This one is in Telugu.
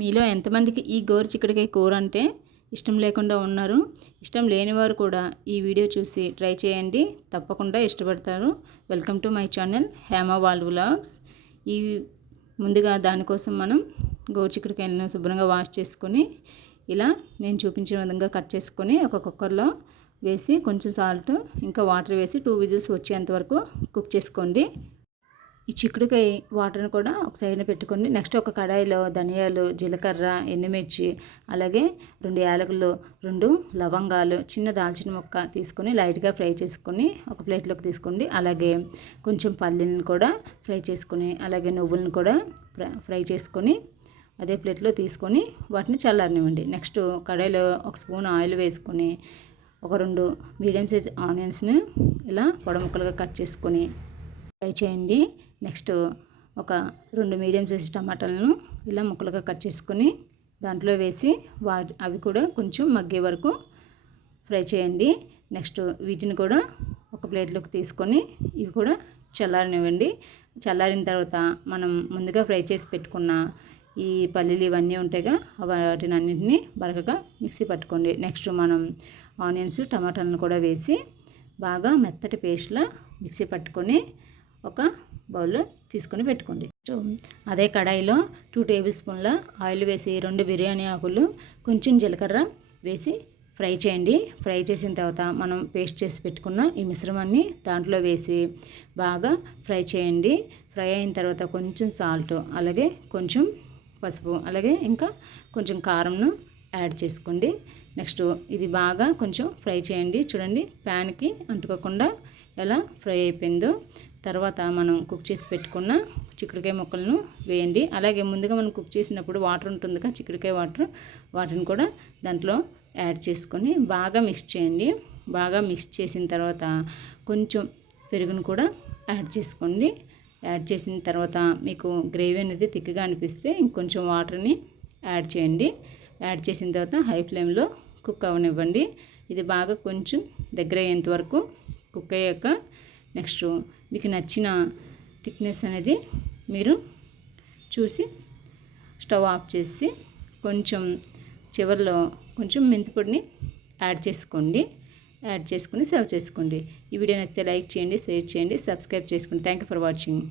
మీలో ఎంతమందికి ఈ గోరుచిక్కుడుకాయ కూర అంటే ఇష్టం లేకుండా ఉన్నారు? ఇష్టం లేనివారు కూడా ఈ వీడియో చూసి ట్రై చేయండి, తప్పకుండా ఇష్టపడతారు. Welcome to my channel Hema world vlogs. ఈ ముందుగా దానికోసం మనం గోరుచిక్కుడుకాయలను శుభ్రంగా వాష్ చేసుకొని ఇలా నేను చూపించిన విధంగా కట్ చేసుకొని ఒక కుక్కర్లో వేసి కొంచెం సాల్ట్ ఇంకా వాటర్ వేసి 2 విజిల్స్ వచ్చేంత వరకు కుక్ చేసుకోండి. ఈ చిక్కుడుకాయ వాటర్ని కూడా ఒక సైడ్న పెట్టుకోండి. నెక్స్ట్ ఒక కడాయిలో ధనియాలు, జీలకర్ర, ఎండుమిర్చి, అలాగే 2 యాలకులు, 2 లవంగాలు, చిన్న దాల్చిన ముక్క తీసుకొని లైట్గా ఫ్రై చేసుకొని ఒక ప్లేట్లోకి తీసుకోండి. అలాగే కొంచెం పల్లీలను కూడా ఫ్రై చేసుకొని, అలాగే నువ్వులను కూడా ఫ్రై చేసుకొని అదే ప్లేట్లో తీసుకొని వాటిని చల్లారనివ్వండి. నెక్స్ట్ కడాయిలో ఒక స్పూన్ ఆయిల్ వేసుకొని ఒక 2 మీడియం సైజ్ ఆనియన్స్ని ఇలా పొడ ముక్కలుగా కట్ చేసుకొని ఫ్రై చేయండి. నెక్స్ట్ ఒక 2 మీడియం సైజ్ టమాటాలను ఇలా ముక్కలుగా కట్ చేసుకొని దాంట్లో వేసి అవి కూడా కొంచెం మగ్గే వరకు ఫ్రై చేయండి. నెక్స్ట్ వీటిని కూడా ఒక ప్లేట్లోకి తీసుకొని ఇవి కూడా చల్లారనివ్వండి. చల్లారిన తర్వాత మనం ముందుగా ఫ్రై చేసి పెట్టుకున్న ఈ పల్లీలు ఇవన్నీ ఉంటాయిగా వాటిని అన్నింటినీ బరకగా మిక్సీ పట్టుకోండి. నెక్స్ట్ మనం ఆనియన్స్, టమాటాలను కూడా వేసి బాగా మెత్తటి పేస్ట్లా మిక్సీ పట్టుకొని ఒక బౌల్లో తీసుకొని పెట్టుకోండి. అదే కడాయిలో 2 టేబుల్ స్పూన్ల ఆయిల్ వేసి 2 బిర్యానీ ఆకులు, కొంచెం జీలకర్ర వేసి ఫ్రై చేయండి. ఫ్రై చేసిన తర్వాత మనం పేస్ట్ చేసి పెట్టుకున్న ఈ మిశ్రమాన్ని దాంట్లో వేసి బాగా ఫ్రై చేయండి. ఫ్రై అయిన తర్వాత కొంచెం సాల్ట్, అలాగే కొంచెం పసుపు, అలాగే ఇంకా కొంచెం కారంను యాడ్ చేసుకోండి. నెక్స్ట్ ఇది బాగా కొంచెం ఫ్రై చేయండి. చూడండి ప్యాన్కి అంటుకోకుండా ఎలా ఫ్రై అయిపోయిందో. తర్వాత మనం కుక్ చేసి పెట్టుకున్న చిక్కుడుకాయ ముక్కలను వేయండి. అలాగే ముందుగా మనం కుక్ చేసినప్పుడు వాటర్ ఉంటుంది కదా, చిక్కుడుకాయ వాటర్, వాటిని కూడా దాంట్లో యాడ్ చేసుకొని బాగా మిక్స్ చేయండి. బాగా మిక్స్ చేసిన తర్వాత కొంచెం పెరుగును కూడా యాడ్ చేసుకోండి. యాడ్ చేసిన తర్వాత మీకు గ్రేవీ అనేది థిక్గా అనిపిస్తే ఇంకొంచెం వాటర్ని యాడ్ చేయండి. యాడ్ చేసిన తర్వాత హై ఫ్లేమ్లో కుక్ అవనివ్వండి. ఇది బాగా కొంచెం దగ్గర అయ్యేంత వరకు కుక్ అయ్యాక నెక్స్ట్ మీకు నచ్చిన థిక్నెస్ అనేది మీరు చూసి స్టవ్ ఆఫ్ చేసి కొంచెం చివరిలో కొంచెం మెంతిపొడిని యాడ్ చేసుకోండి. యాడ్ చేసుకుని సర్వ్ చేసుకోండి. ఈ వీడియో నచ్చితే లైక్ చేయండి, షేర్ చేయండి, సబ్స్క్రైబ్ చేసుకోండి. Thank you for watching.